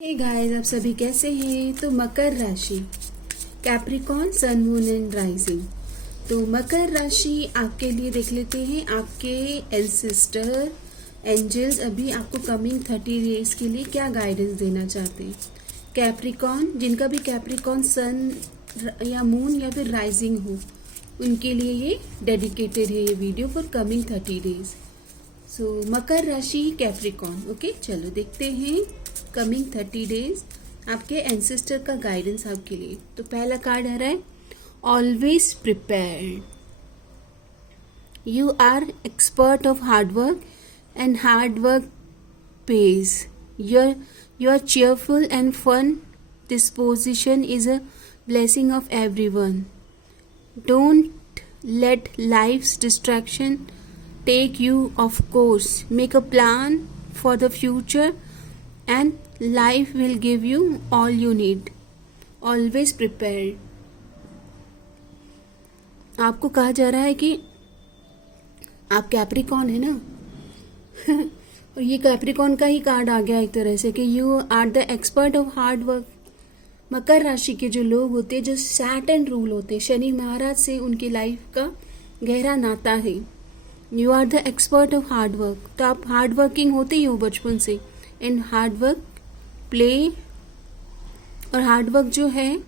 Hey guys, आप सभी कैसे हैं। तो मकर राशि, Capricorn, sun, moon and rising. तो मकर राशि आपके लिए देख लेते हैं। आपके एंसेस्टर एंजल्स अभी आपको कमिंग 30 डेज के लिए क्या गाइडेंस देना चाहते हैं। कैप्रिकॉर्न, जिनका भी कैप्रिकॉर्न सन या मून या फिर राइजिंग हो, उनके लिए ये डेडिकेटेड है ये video for coming 30 days. So मकर राशि, कैप्रिकॉर्न। ओके, चलो देखते हैं कमिंग 30 डेज आपके एंसेस्टर का गाइडेंस आपके लिए। तो पहला कार्ड आ रहा है always prepared. You are expert of hard work and hard work pays. Your cheerful and fun disposition is a blessing of everyone. Don't let life's distraction take you off course. Make a plan for the future and life will give you all you need. Always prepared. आपको कहा जा रहा है कि आप Capricorn है ना और ये कैप्रिकॉर्न का ही कार्ड आ गया एक तरह से कि you are the expert of hard work. मकर राशि के जो लोग होते हैं, जो सैटर्न रूल होते हैं, शनि महाराज से उनकी लाइफ का गहरा नाता है। You are the expert of hard work. तो आप हार्ड वर्किंग होते ही हो बचपन से। एंड हार्ड वर्क, प्ले, और हार्ड वर्क जो है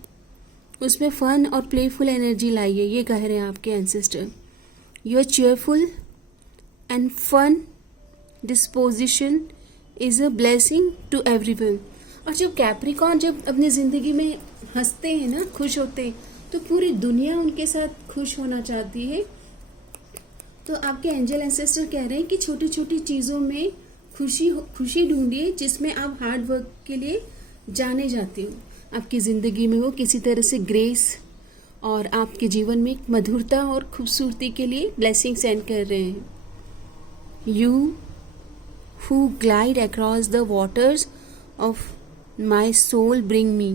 उसमें फन और प्लेफुल एनर्जी लाइए, ये कह रहे हैं आपके ancestor. You are cheerful and fun disposition is a blessing to everyone. और जब कैप्रिकॉर्न जब अपनी जिंदगी में हंसते हैं ना, खुश होते हैं, तो पूरी दुनिया उनके साथ खुश होना चाहती है। तो आपके एंजल एंसेस्टर कह रहे हैं कि छोटी छोटी चीज़ों में खुशी ढूंढिए जिसमें आप हार्ड वर्क के लिए जाने जाते हो। आपकी ज़िंदगी में वो किसी तरह से ग्रेस और आपके जीवन में एक मधुरता और खूबसूरती के लिए ब्लेसिंग सेंड कर रहे हैं। You who glide across the waters of my soul bring me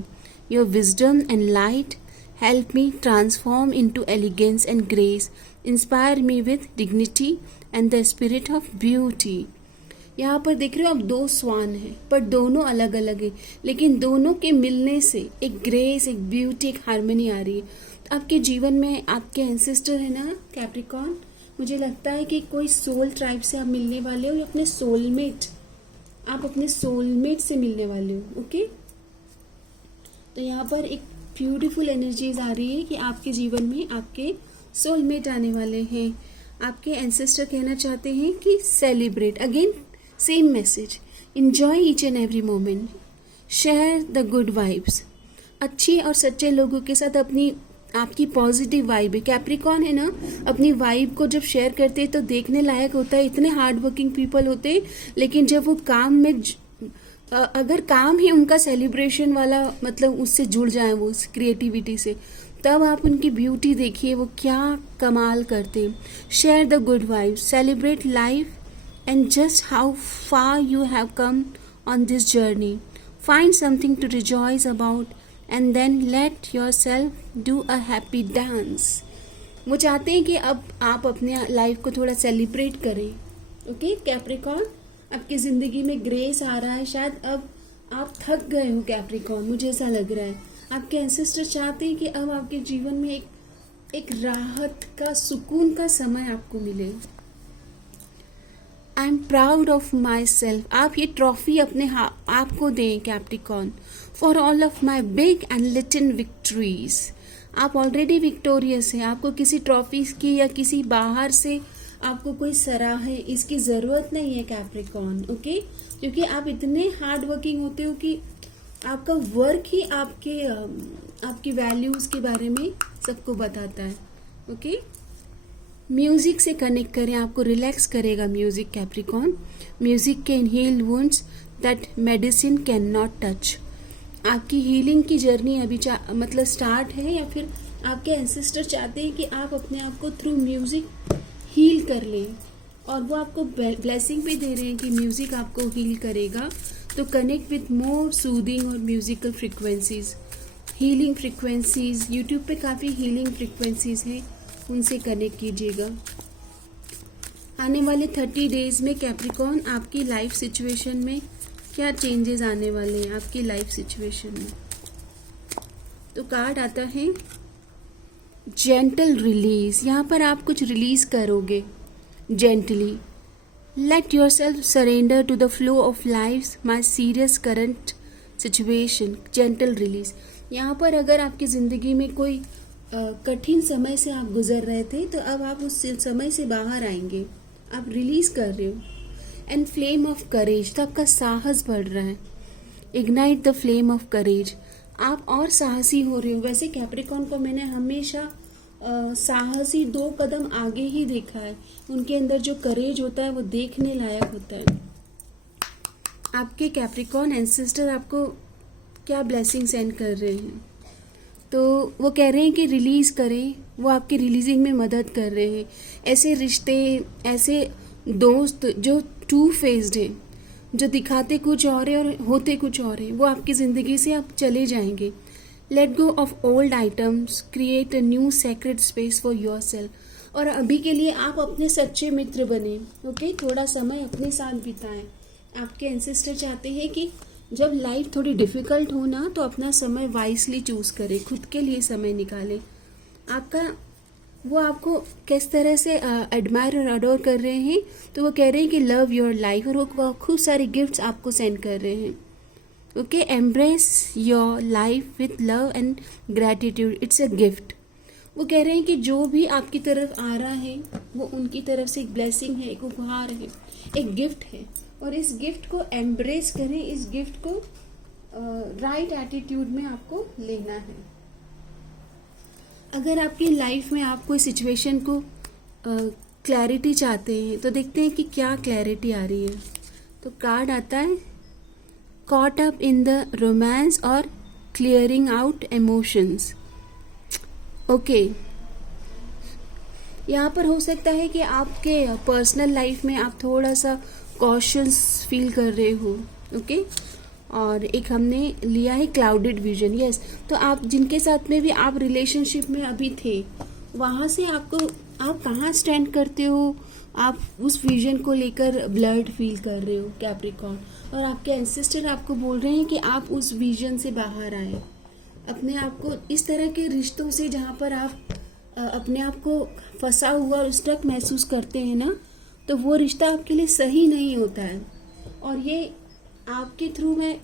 your wisdom and light, help me transform into elegance and grace, inspire me with dignity and the spirit of beauty. यहाँ पर देख रहे हो आप, दो स्वान हैं पर दोनों अलग अलग हैं, लेकिन दोनों के मिलने से एक ग्रेस, एक ब्यूटी, एक हार्मनी आ रही है। आपके जीवन में आपके एंसेस्टर है ना कैप्रिकॉर्न, मुझे लगता है कि कोई सोल ट्राइब से आप मिलने वाले हो या अपने सोलमेट, आप अपने सोलमेट से मिलने वाले हो। ओके, तो यहाँ पर एक ब्यूटीफुल एनर्जीज आ रही है कि आपके जीवन में आपके सोलमेट आने वाले हैं। आपके एंसेस्टर कहना चाहते हैं कि celebrate, again same message, enjoy each and every moment, share the good vibes. अच्छी और सच्चे लोगों के साथ अपनी आपकी पॉजिटिव वाइब है। कैप्रिकॉर्न है ना, अपनी वाइब को जब शेयर करते हैं तो देखने लायक होता है। इतने हार्ड वर्किंग पीपल होते हैं, लेकिन जब वो काम में अगर काम ही उनका सेलिब्रेशन वाला, मतलब उससे जुड़ जाए वो उस क्रिएटिविटी से, तब आप उनकी ब्यूटी देखिए, वो क्या कमाल करते हैं। Share the good vibe, celebrate life and just how far you have come on this journey, find something to rejoice about and then let yourself do a happy dance. वो चाहते हैं कि अब आप अपने लाइफ को थोड़ा सेलिब्रेट करें। ओके कैप्रिकॉर्न, आपकी ज़िंदगी में ग्रेस आ रहा है। शायद अब आप थक गए हो कैप्रिकॉर्न, मुझे ऐसा लग रहा है। आपके एंसेस्टर चाहते हैं कि अब आपके जीवन में एक राहत का, सुकून का समय आपको मिले। I am proud of my self. आप ये ट्रॉफी अपने आपको दें Capricorn, for all of my big and little victories. आप ऑलरेडी विक्टोरियस हैं। आपको किसी ट्रॉफी की या किसी बाहर से आपको कोई सराहे इसकी ज़रूरत नहीं है कैप्रिकॉर्न। ओके, क्योंकि आप इतने हार्ड वर्किंग होते हो कि आपका वर्क ही आपकी वैल्यूज़ के बारे में सबको बताता है। ओके, म्यूज़िक से कनेक्ट करें, आपको रिलैक्स करेगा music Capricorn. Music can heal wounds that medicine can not touch. आपकी हीलिंग की जर्नी अभी मतलब स्टार्ट है, या फिर आपके एंसेस्टर चाहते हैं कि आप अपने आप को थ्रू म्यूज़िक हील कर लें, और वो आपको ब्लेसिंग भी दे रहे हैं कि म्यूज़िक आपको हील करेगा। तो कनेक्ट विथ मोर सूदिंग और musical frequencies, healing frequencies. YouTube पे काफ़ी हीलिंग फ्रिक्वेंसीज हैं, उनसे कनेक्ट कीजिएगा। आने वाले 30 डेज में कैप्रिकॉर्न आपकी लाइफ सिचुएशन में क्या चेंजेस आने वाले हैं आपकी लाइफ सिचुएशन में। तो कार्ड आता है जेंटल रिलीज। यहाँ पर आप कुछ रिलीज करोगे gently. Let yourself surrender to the flow of life my serious current situation. Gentle release. यहाँ पर अगर आपकी ज़िंदगी में कोई कठिन समय से आप गुजर रहे थे तो अब आप उस समय से बाहर आएंगे, आप रिलीज कर रहे हो। एंड फ्लेम ऑफ करेज, तो आपका साहस बढ़ रहा है। Ignite the flame of courage, आप और साहसी हो रहे हो। वैसे कैप्रिकॉर्न को मैंने हमेशा साहसी 2 कदम आगे ही देखा है। उनके अंदर जो करेज होता है वो देखने लायक होता है। आपके कैप्रिकॉर्न एंसेस्टर आपको क्या ब्लेसिंग सेंड कर रहे हैं, तो वो कह रहे हैं कि रिलीज़ करें। वो आपकी रिलीजिंग में मदद कर रहे हैं। ऐसे रिश्ते, ऐसे दोस्त जो 2 फेस्ड हैं, जो दिखाते कुछ और है और होते कुछ और है, वो आपकी ज़िंदगी से आप चले जाएंगे। Let go of old items, create a new sacred space for yourself. और अभी के लिए आप अपने सच्चे मित्र बने। ओके, थोड़ा समय अपने साथ बिताएं। आपके एंसेस्टर चाहते हैं कि जब लाइफ थोड़ी डिफ़िकल्ट हो ना, तो अपना समय वाइसली चूज़ करें, खुद के लिए समय निकालें। वो आपको किस तरह से एडमायर और अडोर कर रहे हैं, तो वो कह रहे हैं कि लव योर लाइफ, और वो खूब सारे गिफ्ट्स आपको सेंड कर रहे हैं। Okay, embrace your life with love and gratitude, it's a gift. वो कह रहे हैं कि जो भी आपकी तरफ आ रहा है वो उनकी तरफ से एक ब्लेसिंग है, एक उपहार है, एक गिफ्ट है। और इस गिफ्ट को एम्ब्रेस करें, इस गिफ्ट को राइट एटीट्यूड में आपको लेना है। अगर आपकी लाइफ में आप कोई सिचुएशन को क्लैरिटी चाहते हैं तो देखते हैं कि क्या क्लैरिटी आ रही है। तो कार्ड आता है caught up in the romance और क्लियरिंग आउट इमोशंस। ओके, यहाँ पर हो सकता है कि आपके पर्सनल लाइफ में आप थोड़ा सा कॉशियस फील कर रहे हो। ओके, और एक हमने लिया है क्लाउडेड विजन। यस, तो आप जिनके साथ में भी आप रिलेशनशिप में अभी थे, वहाँ से आप कहाँ स्टैंड करते हो, आप उस विजन को लेकर ब्लड फील कर रहे हो कैप्रिकॉर्न। और आपके एंसेस्टर आपको बोल रहे हैं कि आप उस विजन से बाहर आए, अपने आप को इस तरह के रिश्तों से जहाँ पर आप अपने आप को फंसा हुआ और स्टक महसूस करते हैं ना, तो वो रिश्ता आपके लिए सही नहीं होता है। और ये आपके थ्रू मैं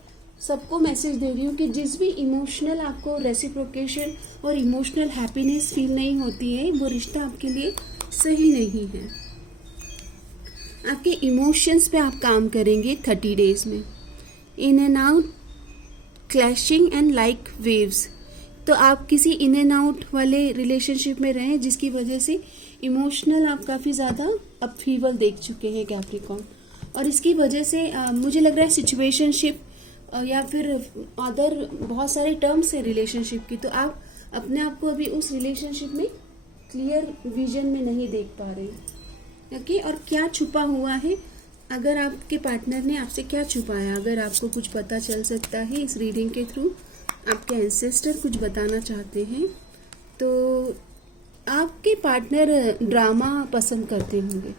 सबको मैसेज दे रही हूँ कि जिस भी इमोशनल आपको रेसिप्रोकेशन और इमोशनल हैप्पीनेस फील नहीं होती है, वो रिश्ता आपके लिए सही नहीं है। आपके इमोशंस पे आप काम करेंगे 30 डेज में। In and out clashing and like waves, तो आप किसी इन एंड आउट वाले रिलेशनशिप में रहें जिसकी वजह से इमोशनल आप काफ़ी ज़्यादा अपहीवल देख चुके हैं कैप्रिकॉर्न। और इसकी वजह से मुझे लग रहा है सिचुएशनशिप या फिर अदर बहुत सारे टर्म्स है रिलेशनशिप की, तो आप अपने आप को अभी उस रिलेशनशिप में क्लियर विजन में नहीं देख पा रहे। ओके, और क्या छुपा हुआ है, अगर आपके पार्टनर ने आपसे क्या छुपाया, अगर आपको कुछ पता चल सकता है इस रीडिंग के थ्रू, आपके एंसेस्टर कुछ बताना चाहते हैं, तो आपके पार्टनर ड्रामा पसंद करते होंगे।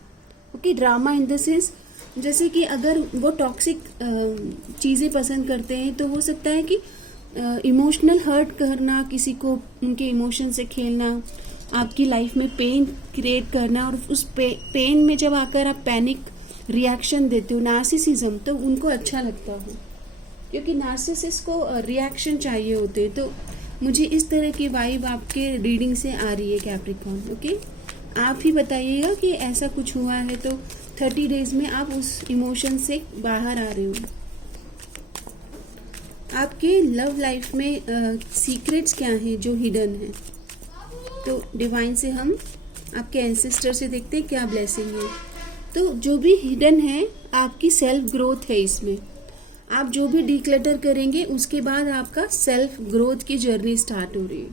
Okay, drama in the sense जैसे कि अगर वो टॉक्सिक चीज़ें पसंद करते हैं तो हो सकता है कि इमोशनल हर्ट करना, किसी को उनके इमोशन से खेलना, आपकी लाइफ में पेन क्रिएट करना, और उस पेन में जब आकर आप पैनिक रिएक्शन देते हो, नार्सिसिज्म, तो उनको अच्छा लगता हो, क्योंकि नार्सिसिस्ट को रिएक्शन चाहिए होते। तो मुझे इस तरह की वाइब आपके रीडिंग से आ रही है कैप्रिकॉर्न। ओके, आप ही बताइएगा कि ऐसा कुछ हुआ है तो 30 डेज में आप उस इमोशन से बाहर आ रहे हो। आपके लव लाइफ में सीक्रेट्स क्या हैं जो हिडन है, तो डिवाइन से हम आपके एंसेस्टर से देखते हैं क्या ब्लेसिंग है। तो जो भी हिडन है आपकी सेल्फ ग्रोथ है इसमें। आप जो भी डिक्लटर करेंगे उसके बाद आपका सेल्फ ग्रोथ की जर्नी स्टार्ट हो रही है।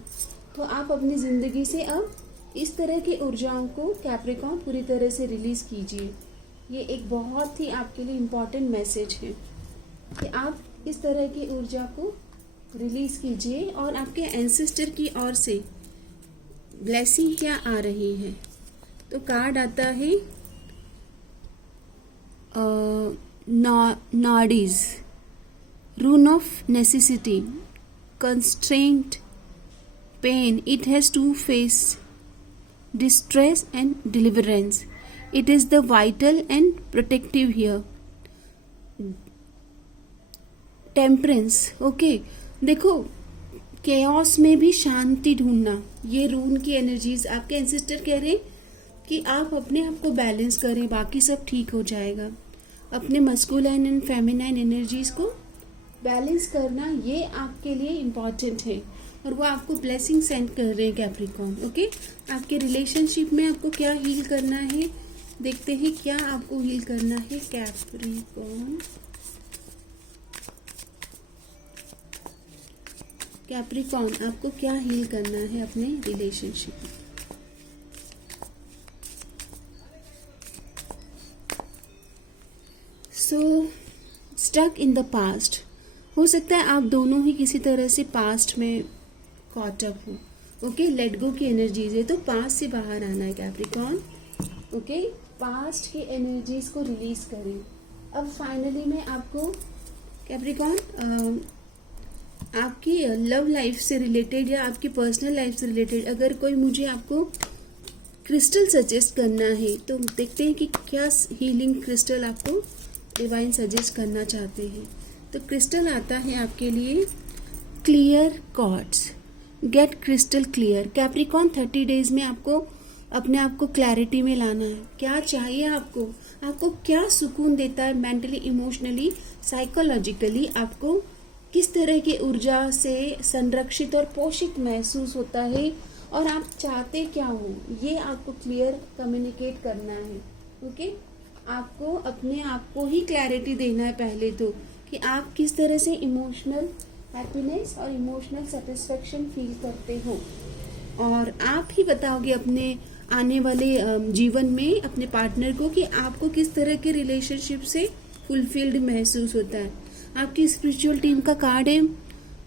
तो आप अपनी ज़िंदगी से अब इस तरह की ऊर्जाओं को कैप्रिकॉर्न पूरी तरह से रिलीज़ कीजिए। ये एक बहुत ही आपके लिए इम्पॉर्टेंट मैसेज है कि आप इस तरह की ऊर्जा को रिलीज़ कीजिए। और आपके एंसेस्टर की ओर से ब्लेसिंग क्या आ रही है, तो कार्ड आता है नॉडीज। rune of necessity, constraint, pain. It has two faces, distress and deliverance. It is the vital and protective here. Temperance, okay. देखो, केओस में भी शांति ढूंढना, ये रून की एनर्जीज। आपके एंसेस्टर कह रहे हैं कि आप अपने आप को बैलेंस करें, बाकी सब ठीक हो जाएगा। अपने मस्कुलाइन एंड फेमिनाइन एनर्जीज को बैलेंस करना, ये आपके लिए इम्पॉर्टेंट है, और वो आपको ब्लेसिंग सेंड कर रहे हैं कैप्रिकॉर्न, ओके। आपके रिलेशनशिप में आपको क्या हील करना है, देखते हैं क्या आपको हील करना है कैप्रिकॉर्न। कैप्रिकॉर्न, आपको क्या हील करना है अपने रिलेशनशिप में। सो स्टक इन द पास्ट, हो सकता है आप दोनों ही किसी तरह से पास्ट में कॉट अप हो, ओके। लेट गो की एनर्जीज है, तो पास्ट से बाहर आना है कैप्रिकॉर्न, ओके। पास्ट की एनर्जीज को रिलीज करें। अब फाइनली मैं आपको कैप्रिकॉर्न आपकी लव लाइफ से रिलेटेड या आपकी पर्सनल लाइफ से रिलेटेड अगर कोई मुझे आपको क्रिस्टल सजेस्ट करना है, तो देखते हैं कि क्या हीलिंग क्रिस्टल आपको डिवाइन सजेस्ट करना चाहते हैं। तो क्रिस्टल आता है आपके लिए clear cords, get crystal clear. Capricorn 30 days में आपको अपने आप को क्लैरिटी में लाना है। क्या चाहिए आपको, आपको क्या सुकून देता है मेंटली, इमोशनली, साइकोलॉजिकली, आपको किस तरह की ऊर्जा से संरक्षित और पोषित महसूस होता है, और आप चाहते क्या हो, ये आपको क्लियर कम्युनिकेट करना है, ओके। आपको अपने आप को ही क्लैरिटी देना है पहले तो, कि आप किस तरह से इमोशनल हैप्पीनेस और इमोशनल सेटिस्फेक्शन फील करते हो, और आप ही बताओगे अपने आने वाले जीवन में अपने पार्टनर को कि आपको किस तरह के रिलेशनशिप से फुलफिल्ड महसूस होता है। आपकी स्पिरिचुअल टीम का कार्ड है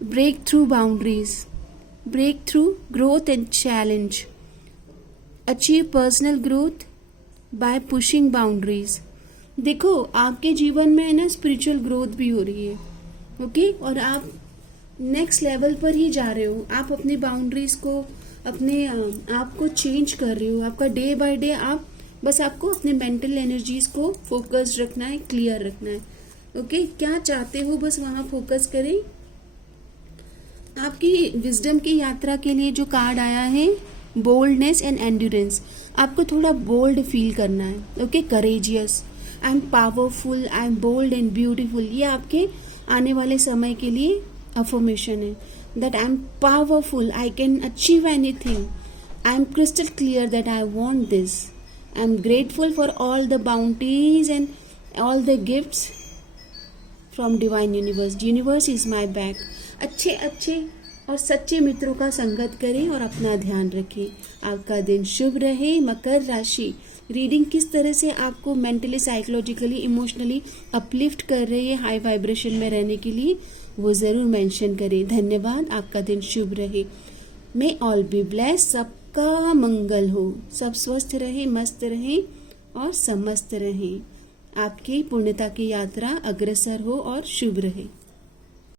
break through boundaries, break through growth and challenge, achieve personal growth by pushing boundaries. देखो, आपके जीवन में है ना स्पिरिचुअल ग्रोथ भी हो रही है, ओके, और आप नेक्स्ट लेवल पर ही जा रहे हो। आप अपनी बाउंड्रीज को, अपने आप को चेंज कर रहे हो। आपका डे बाय डे आप बस आपको अपने मेंटल एनर्जीज को फोकस्ड रखना है, क्लियर रखना है, ओके। क्या चाहते हो बस वहां फोकस करें। आपकी विजडम की यात्रा के लिए जो कार्ड आया है बोल्डनेस एंड एंड्योरेंस, आपको थोड़ा बोल्ड फील करना है, okay. Courageous, I am powerful, I am bold and beautiful, ये आपके आने वाले समय के लिए अफर्मेशन है। That I am powerful, I can achieve anything, I am crystal clear that I want this, I am grateful for all the bounties and all the gifts from divine universe, universe is my back. अच्छे अच्छे और सच्चे मित्रों का संगत करें और अपना ध्यान रखें। आपका दिन शुभ रहे। मकर राशि रीडिंग किस तरह से आपको मेंटली, साइकोलॉजिकली, इमोशनली अपलिफ्ट कर रही है हाई वाइब्रेशन में रहने के लिए, वो ज़रूर मेंशन करें। धन्यवाद। आपका दिन शुभ रहे। मे ऑल बी ब्लेस्ड। सबका मंगल हो, सब स्वस्थ रहे, मस्त रहे और समस्त रहे। आपकी पूर्णता की यात्रा अग्रसर हो और शुभ रहे।